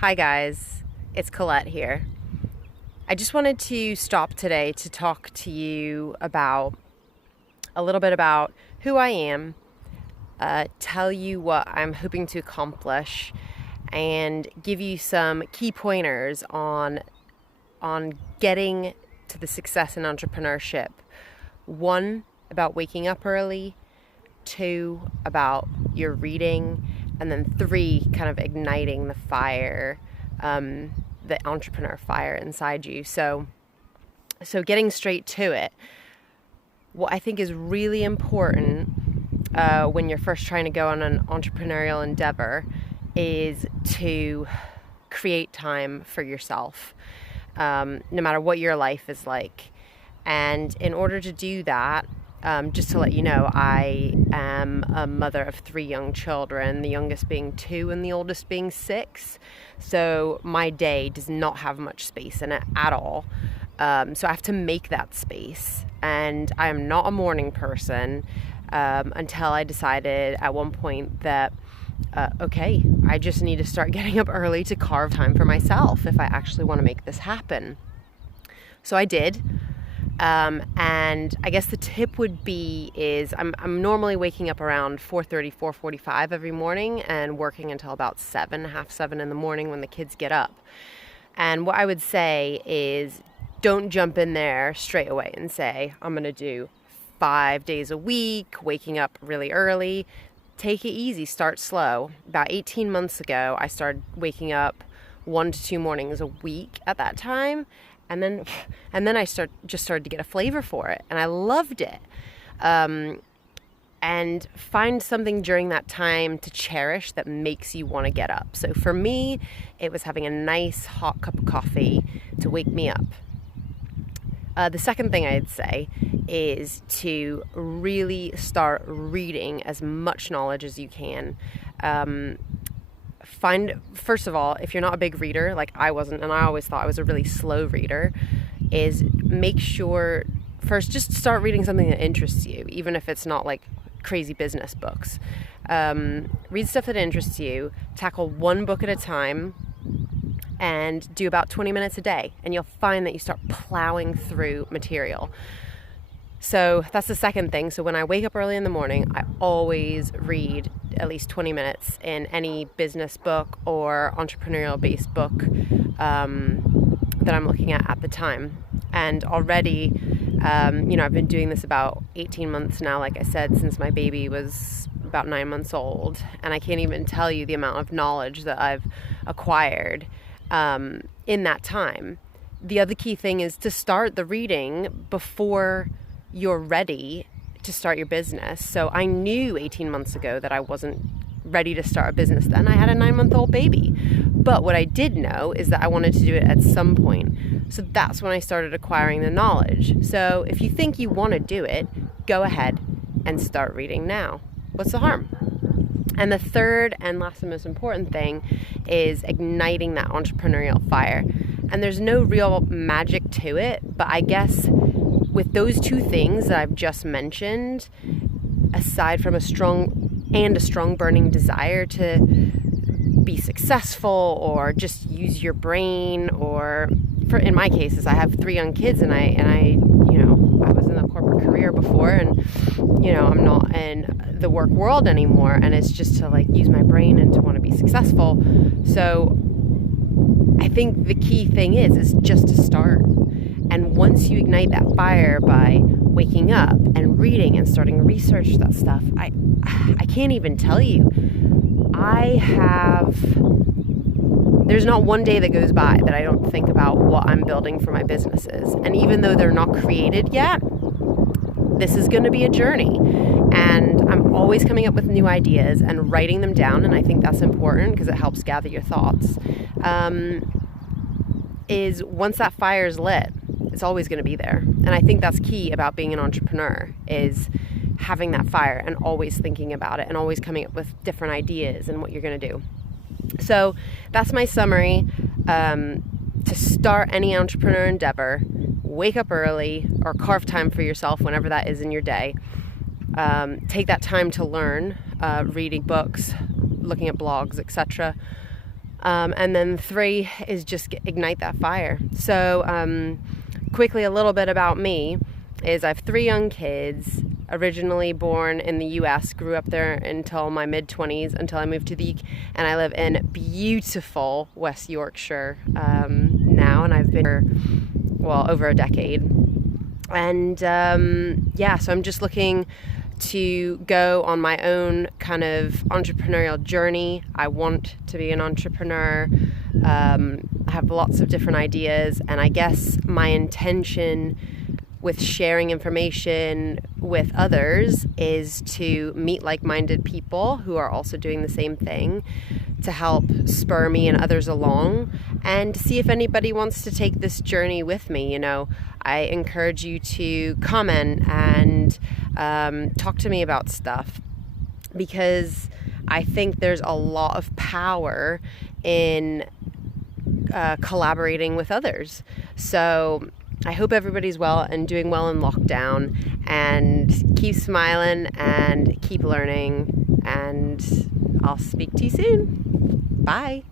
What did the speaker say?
Hi guys, it's Colette here. I just wanted to stop today to talk to you about a little bit about who I am, tell you what I'm hoping to accomplish, and give you some key pointers on getting to the success in entrepreneurship. One, about waking up early. Two, about your reading. And then three, kind of igniting the fire, the entrepreneur fire inside you. So getting straight to it, what I think is really important when you're first trying to go on an entrepreneurial endeavor is to create time for yourself, no matter what your life is like. And in order to do that, just to let you know, I am a mother of 3 young children, the youngest being 2 and the oldest being 6. So my day does not have much space in it at all. So I have to make that space. And I am not a morning person until I decided at one point that, okay, I just need to start getting up early to carve time for myself if I actually want to make this happen. So I did. And I guess the tip would be is I'm normally waking up around 4:30, 4:45 every morning and working until about 7, half 7 in the morning when the kids get up. And what I would say is don't jump in there straight away and say, I'm going to do 5 days a week, waking up really early. Take it easy, start slow. About 18 months ago, I started waking up 1 to 2 mornings a week at that time. And then I just started to get a flavor for it, and I loved it. And find something during that time to cherish that makes you want to get up. So for me, it was having a nice hot cup of coffee to wake me up. The second thing I'd say is to really start reading as much knowledge as you can. First of all, if you're not a big reader, like I wasn't, and I always thought I was a really slow reader, is make sure first just start reading something that interests you, even if it's not like crazy business books. Read stuff that interests you, tackle one book at a time, and do about 20 minutes a day, and you'll find that you start plowing through material. So that's the second thing. So when I wake up early in the morning, I always read at least 20 minutes in any business book or entrepreneurial-based book that I'm looking at the time. And already, I've been doing this about 18 months now, like I said, since my baby was about 9 months old. And I can't even tell you the amount of knowledge that I've acquired in that time. The other key thing is to start the reading before you're ready to start your business. So I knew 18 months ago that I wasn't ready to start a business then. I had a 9-month-old baby. But what I did know is that I wanted to do it at some point. So that's when I started acquiring the knowledge. So if you think you want to do it, go ahead and start reading now. What's the harm? And the third and last and most important thing is igniting that entrepreneurial fire. And there's no real magic to it, but I guess with those two things that I've just mentioned, aside from a strong burning desire to be successful or just use your brain, or in my cases, I have 3 young kids, and I was in the corporate career before, and I'm not in the work world anymore, and it's just to like use my brain and to want to be successful. So I think the key thing is just to start. And once you ignite that fire by waking up and reading and starting to research that stuff, I can't even tell you. There's not one day that goes by that I don't think about what I'm building for my businesses. And even though they're not created yet, this is going to be a journey. And I'm always coming up with new ideas and writing them down. And I think that's important because it helps gather your thoughts. Is once that fire is lit, it's always going to be there. And I think that's key about being an entrepreneur, is having that fire and always thinking about it and always coming up with different ideas and what you're going to do. So that's my summary. To start any entrepreneur endeavor, wake up early or carve time for yourself whenever that is in your day. Take that time to learn, reading books, looking at blogs, etc. And then 3 is just ignite that fire. So quickly, a little bit about me is I have 3 young kids, originally born in the US, grew up there until my mid-20s, until I moved to the UK, and I live in beautiful West Yorkshire now, and I've been here, well, over a decade. And so I'm just looking to go on my own kind of entrepreneurial journey. I want to be an entrepreneur. I have lots of different ideas, and I guess my intention with sharing information with others is to meet like-minded people who are also doing the same thing, to help spur me and others along, and to see if anybody wants to take this journey with me. I encourage you to comment and talk to me about stuff, because I think there's a lot of power in collaborating with others. So I hope everybody's well and doing well in lockdown, and keep smiling and keep learning, and I'll speak to you soon. Bye.